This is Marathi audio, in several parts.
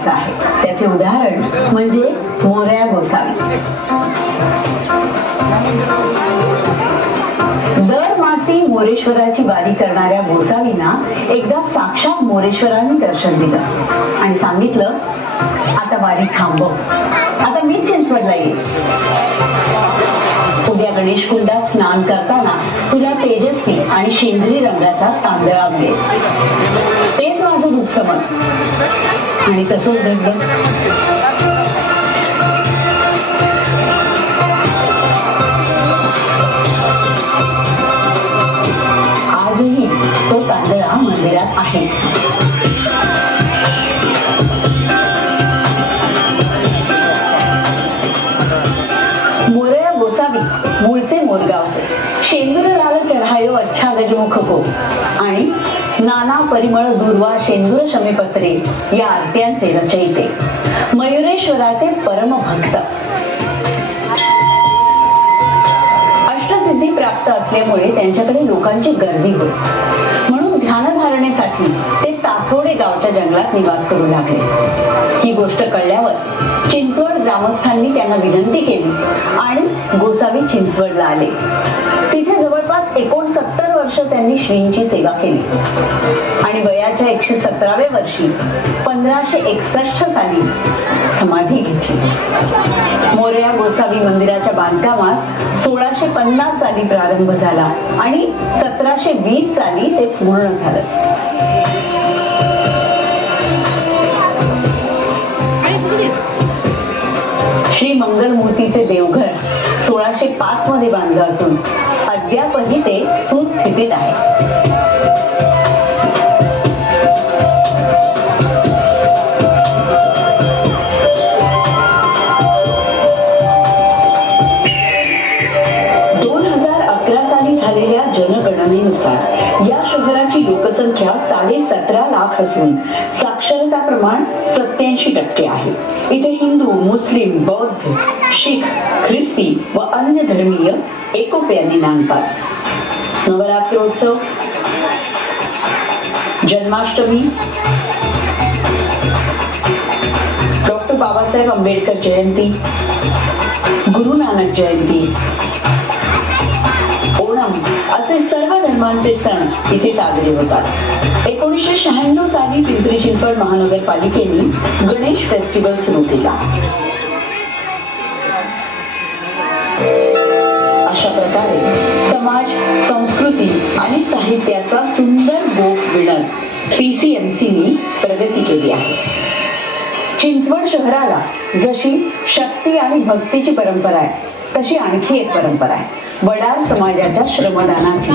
वारसा आहे. त्याचे उदाहरण म्हणजे मोरया गोसावी. दर मासी मोरेश्वराची वारी करणाऱ्या गोसावींना एकदा साक्षात मोरेश्वरांनी दर्शन दिलं आणि सांगितलं, आता वारी थांबव, आता मी चिंचवडला येईल. उद्या गणेश कुंडात स्नान करताना तुला तेजस्वी आणि शेंद्री रंगाचा तांदळा मिळेल. तेच माझं रूप समज. आणि तसंच घडलं. आजही तो तांदळा मंदिरात आहे. मोरया गोसावी मूळचे मोरगावचे. शेंदूर लाल चढायो अच्छा गजमुख को आणि नाना परिमळ दुर्वा शेंदूर शमीपत्रे या आरत्यांचे रचयिते, मयुरेश्वराचे परमभक्त. अष्टसिद्धी प्राप्त असल्यामुळे त्यांच्याकडे लोकांची गर्दी होत. म्हणून ध्यानधारणेसाठी ते ताथोडे गावच्या जंगलात निवास करू लागले. ही गोष्ट कळल्यावर चिंचवड ग्रामस्थांनी त्यांना विनंती केली आणि गोसावी चिंचवडला आले. तिथे जवळपास 69 वर्ष त्यांनी श्रींची सेवा केली आणि वयाच्या 117व्या वर्षी 1561 साली समाधी घेतली. मोरया गोसावी मंदिराच्या बांधकामास 1650 साली प्रारंभ झाला आणि 1720 साली ते पूर्ण झालं. श्री मंगलमूर्तीचे देवघर 1605 मध्ये बांधलं असून अद्यापही ते सुस्थितीत आहे. झालेल्या जनगणनेनुसार या शहराची लोकसंख्या 17.5 लाख असून साक्षरता प्रमाण 87% आहे. इथे हिंदू, मुस्लिम, बौद्ध, शीख, ख्रिस्ती व अन्य धर्मीय एकोप्याने नांदतात. नवरात्रोत्सव, जन्माष्टमी, डॉक्टर बाबासाहेब आंबेडकर जयंती, गुरु नानक जयंती, ओणम असे सर्व धर्मांचे सण इथे साजरे होतात. 1996 साली पिंपरी चिंचवड महानगरपालिकेने गणेश फेस्टिवल सुरू केला. अशा प्रकारे समाज, संस्कृती आणि साहित्याचा सुंदर गोफ विणत PCMCनी प्रगती केली आहे. चिंचवड शहराला जशी शक्ती आणि भक्तीची परंपरा आहे तशी आणखी एक परंपरा आहे, वडार समाजाच्या श्रमदानाची.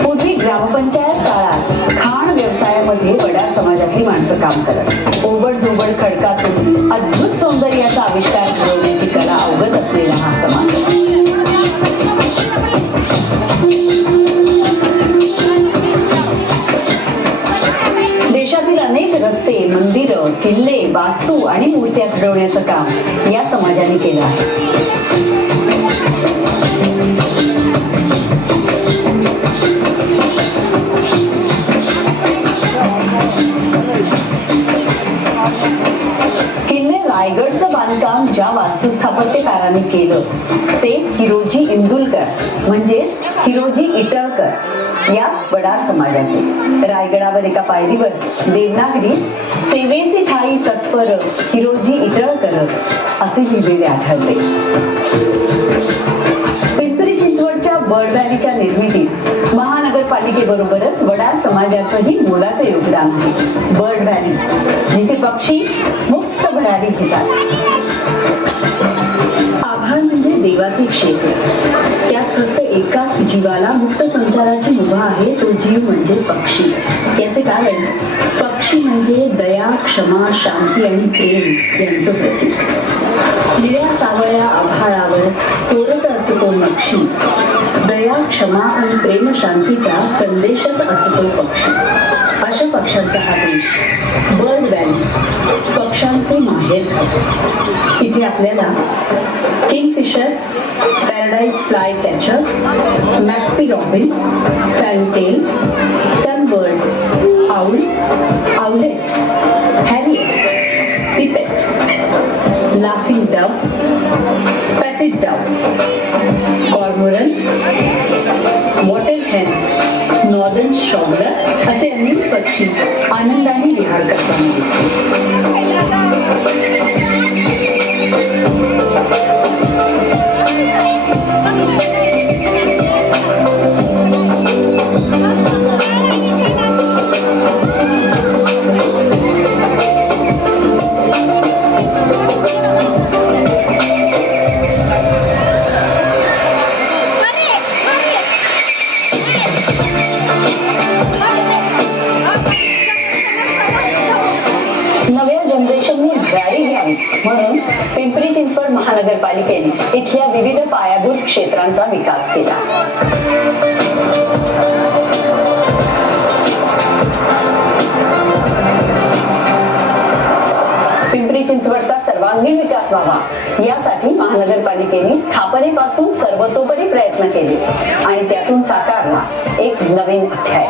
पूर्वी ग्रामपंचायत काळात खाण व्यवसायामध्ये वडार समाजातली माणसं काम करत. ओबड-धोबड खडकातून अद्भुत सौंदर्याचा आविष्कार घडवण्याची कला अवगत असलेला हा समाज. देशातील अनेक रस्ते, मंदिरं, किल्ले, वास्तू आणि मूर्त्या घडवण्याचं काम या समाजाने केलं आहे. किल्ले रायगडचं बांधकाम ज्या वास्तुस्थापत्यकाराने केलं ते हिरोजी इंदुलकर म्हणजेच हिरोजी इटळकर याच वडार समाजाचे. रायगडावर एका पायरीवर देवनागरी सेवेसी ठाई तत्पर हिरोजी इटळकर असे लिहिलेले आढळते. पिंपरी चिंचवडच्या बर्ड व्हॅलीच्या निर्मितीत महानगरपालिकेबरोबरच वडार समाजाचंही मोलाचं योगदान आहे. बर्ड व्हॅली जिथे पक्षी मुक्त भरारी घेतात. आभाळ म्हणजे देवाचे क्षेत्र. त्यात फक्त एकाच जीवाला मुक्त संचाराची मुभा आहे, तो जीव म्हणजे पक्षी. याचे कारण पक्षी म्हणजे दया, क्षमा, शांती आणि प्रेम यांचं प्रतीक. निळ्या सावळ्या आभाळावर तोरत असतो पक्षी. दया, क्षमा आणि प्रेम शांतीचा संदेशच असतो पक्षी. अशा पक्ष्यांचा हा देश बर्ड व्हॅली, पक्ष्यांचे माहेर. इथे आपल्याला kingfisher, paradise flycatcher, magpie robin, fantail, sunbird, owl, owlet, harrier, pipit, laughing dove, spotted dove, cormorant, water hen, northern shoveler असे अनेक पक्षी आनंदाने विहार करताना नव्या जनरेशनने गाडी घ्यावी म्हणून पिंपरी चिंचवड महानगरपालिकेने इथल्या विविध पायाभूत क्षेत्रांचा विकास केला. पिंपरी चिंचवडचा सर्वांगीण विकास व्हावा यासाठी महानगरपालिकेने स्थापनेपासून सर्वतोपरी प्रयत्न केले आणि त्यातून साकारला एक नवीन अध्याय.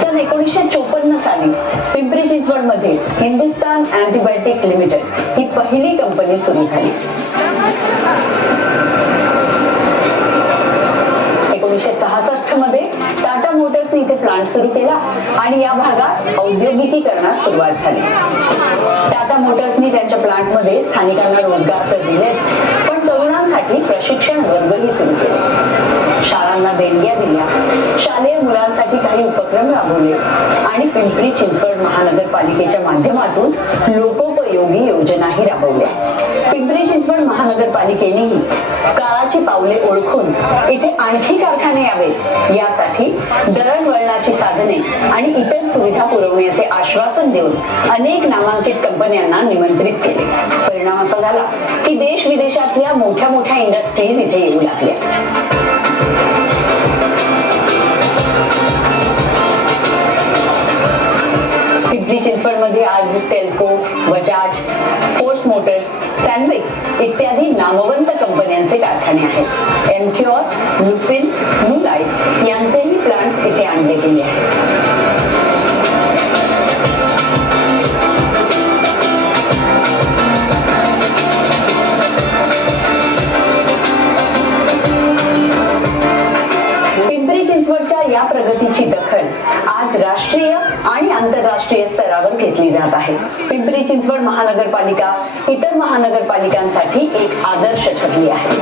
सन 1954 साली पिंपरी चिंचवड मध्ये हिंदुस्तान अँटीबायोटिक लिमिटेड ही पहिली कंपनी सुरू झाली. 1966 मध्ये टाटा मोटर्सने इथे प्लांट सुरू केला आणि या भागात औद्योगिकीकरणास सुरुवात झाली. टाटा मोटर्सने त्यांच्या प्लांट मध्ये स्थानिकांना रोजगार तर दिलेच, पण तरुणांसाठी प्रशिक्षण वर्गही सुरू केले. शाळांना देणग्या दिल्या, शालेय मुलांसाठी काही उपक्रम राबवले आणि पिंपरी चिंचवड महानगरपालिकेच्या माध्यमातून लोकोपयोगी योजनाही राबवल्या. पिंपरी चिंचवड महानगरपालिकेनेही काळाची पावले ओळखून इथे आणखी कारखाने यावेत यासाठी दळणवळणाची साधने आणि इतर सुविधा पुरवण्याचे आश्वासन देऊन अनेक नामांकित कंपन्यांना निमंत्रित केले. परिणाम असा झाला की देश विदेशातल्या मोठ्या मोठ्या इंडस्ट्रीज इथे येऊ लागल्या. पिंपरी चिंचवड मध्ये आज टेल्को, बजाज, फोर्स मोटर्स, सॅन्डविक इत्यादी नामवंत कंपन्यांचे कारखाने आहेत. एमक्युअर, लुपिन, न्यू लाईफ यांचेही प्लांट्स इथे आणले गेले आहेत. पिंपरी चिंचवडच्या या प्रगतीची दखल आज राष्ट्रीय आणि आंतरराष्ट्रीय स्तरावर घेतली जात आहे. पिंपरी चिंचवड महानगरपालिका इतर महानगरपालिकांसाठी एक आदर्श ठरली आहे.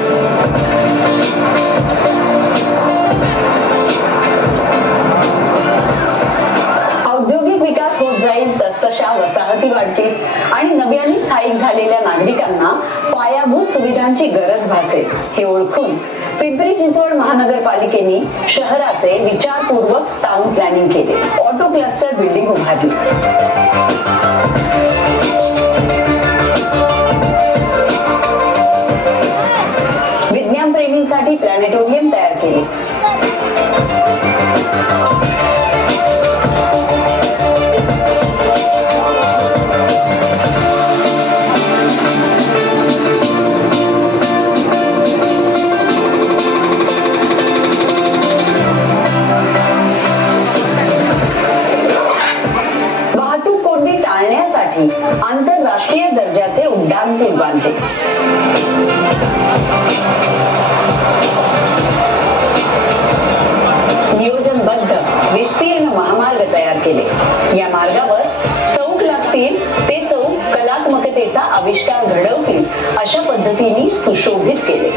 औद्योगिक विकास होत जाईल तसतशा वसाहती वाढतील आणि नव्याने स्थायिक झालेल्या नागरिकांना पायाभूत सुविधांची गरज भासेल हे ओळखून पिंपरी चिंचवड महानगरपालिकेने शहराचे विचारपूर्वक टाउन प्लॅनिंग केले. ऑटो क्लस्टर बिल्डिंग उभारली. विज्ञान प्रेमींसाठी प्लॅनेटोरियम तयार केले. आंतरराष्ट्रीय दर्जाचे उड्डाणपूल बांधले. नियोजनबद्ध विस्तीर्ण महामार्ग तयार केले. या मार्गावर चौक लागतील ते चौक कलात्मकतेचा आविष्कार घडवतील अशा पद्धतीने सुशोभित केले.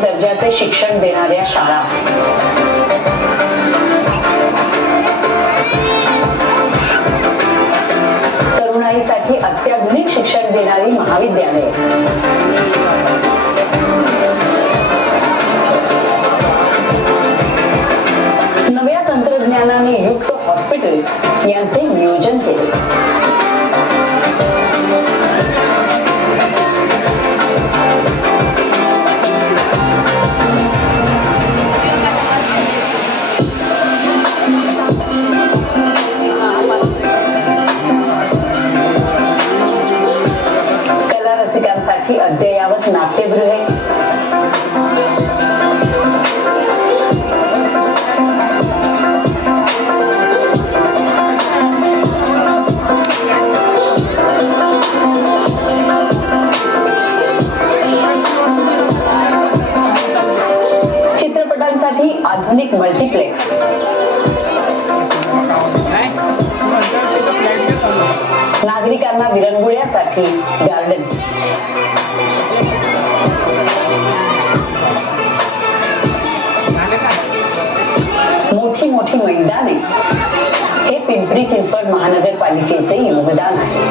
दर्जाचे शिक्षण देणाऱ्या शाळा, तरुणाईसाठी अत्याधुनिक शिक्षण देणारी महाविद्यालये, नव्या तंत्रज्ञानाने युक्त हॉस्पिटल्स यांचे नियोजन केले. आधुनिक मल्टीप्लेक्स, नागरिकांना विरंगुळ्यासाठी गार्डन, मोठी मोठी मैदाने हे पिंपरी चिंचवड महानगरपालिकेचे योगदान आहे.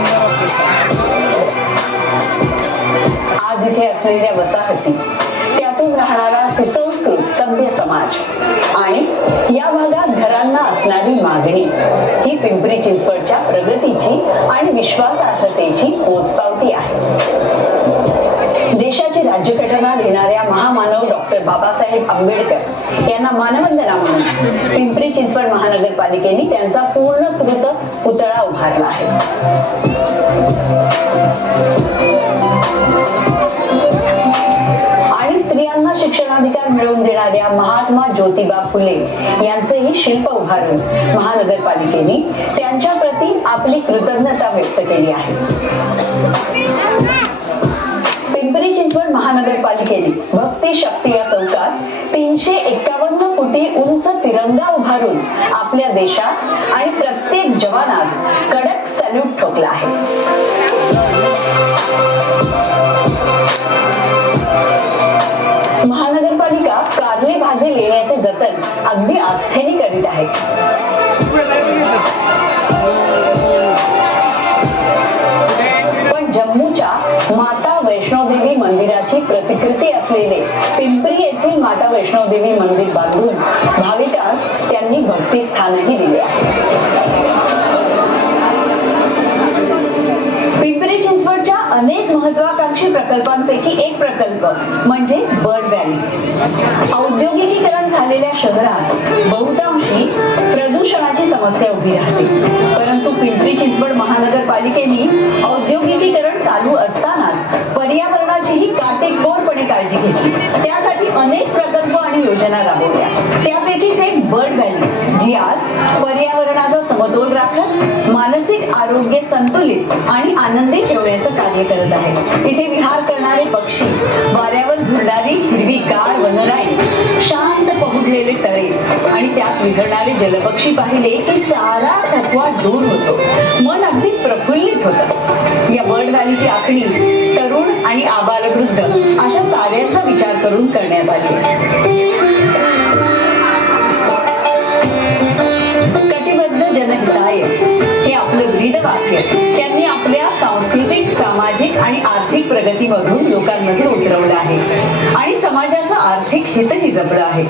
आज इथे असलेल्या वसाहती, त्यातून राहणारा सुसंस्कृत सभ्य समाज आणि या भागात घरांना असणारी मागणी ही पिंपरी चिंचवडच्या प्रगतीची आणि विश्वासार्हतेची पोचपावती आहे. देशाची राज्यघटना लिहिणाऱ्या महामानव डॉक्टर बाबासाहेब आंबेडकर यांना मानवंदना म्हणून पिंपरी चिंचवड महानगरपालिकेने त्यांचा पूर्णकृत पुतळा उभारला आहे. आणि स्त्रियांना शिक्षणाधिकार मिळवून देणाऱ्या महात्मा ज्योतिबा फुले यांचेही शिल्प उभारून महानगरपालिकेने त्यांच्या प्रती आपली कृतज्ञता व्यक्त केली आहे. पिंपरी चिंचवड महानगरपालिकेने भक्ती शक्ती या चौकात 351 फुटी उंच तिरंगा उभारून आपल्या देशास आणि प्रत्येक जवानास कडक सॅल्यूट ठोकला आहे. महानगरपालिका कारले भाजी लेण्याचे जतन अगदी आस्थेने करीत आहे. पण जम्मूच्या माता वैष्णोदेवी मंदिराची प्रतिकृती असलेले पिंपरी येथील माता वैष्णोदेवी मंदिर बांधून भाविकांस त्यांनी भक्तिस्थानही दिले आहे. पिंपरी चिंचवडच्या अनेक महत्वाकांक्षी प्रकल्पांपैकी एक प्रकल्प म्हणजे बर्ड व्हॅली. औद्योगिकीकरण झालेल्या शहरात बहुतांशी प्रदूषणाची समस्या उभी राहते, परंतु पिंपरी चिंचवड महानगरपालिकेने औद्योगिकीकरण चालू असतानाच पर्यावरणाचीही काटेकोरपणे काळजी घेतली. त्यासाठी अनेक प्रकल्प आणि योजना राबवल्या. त्यापैकीच एक बर्ड व्हॅली, जी आज पर्यावरणाचा समतोल राखत मानसिक आरोग्य संतुलित आणि आनंदी ठेवण्याचं कार्य करत आहे. इथे विहार करणारे पक्षी, वाऱ्यावर झुलणारी हिरवीगार वनराई, शांत पहुडलेले तळे आणि त्यात विहरणारे जलपक्षी पाहिले की सारा थकवा दूर होतो, मन अगदी प्रफुल्लित होतं. या बर्ड व्हॅलीची आखणी तरुण आणि आबालवृद्ध अशा साऱ्यांचा विचार करून करण्यात आली. कटिबद्ध जनहिताय हे आपलं ब्रीद वाक्य त्यांनी आपल्या सांस्कृतिक, सामाजिक आणि आर्थिक प्रगतीमधून लोकांमध्ये उतरवलं आहे आणि समाजाचं आर्थिक हितही जपलं आहे.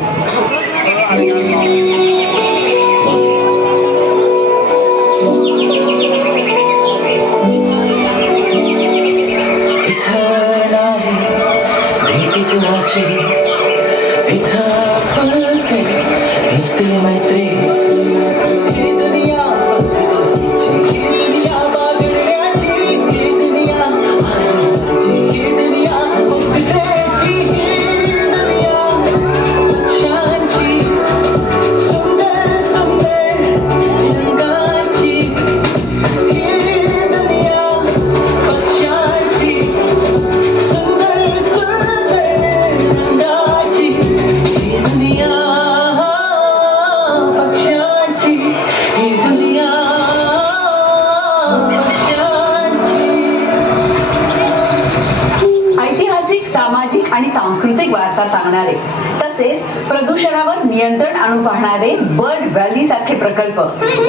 आणि सांस्कृतिक वारसा सांगणारे तसेच प्रदूषणावर नियंत्रण आणू पाहणारे बर्ड व्हॅली सारखे प्रकल्प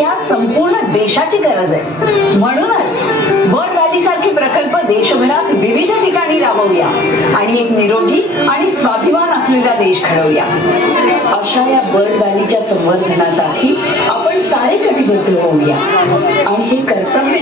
या संपूर्ण देशाची गरज आहे. म्हणूनच बर्ड व्हॅली सारखे प्रकल्प देशभरात विविध ठिकाणी राबवूया आणि एक निरोगी आणि स्वाभिमान असलेला देश घडवूया. अशा या बर्ड व्हॅलीच्या संवर्धनासाठी आपण सारे कटिबद्ध होऊया आणि हे कर्तव्य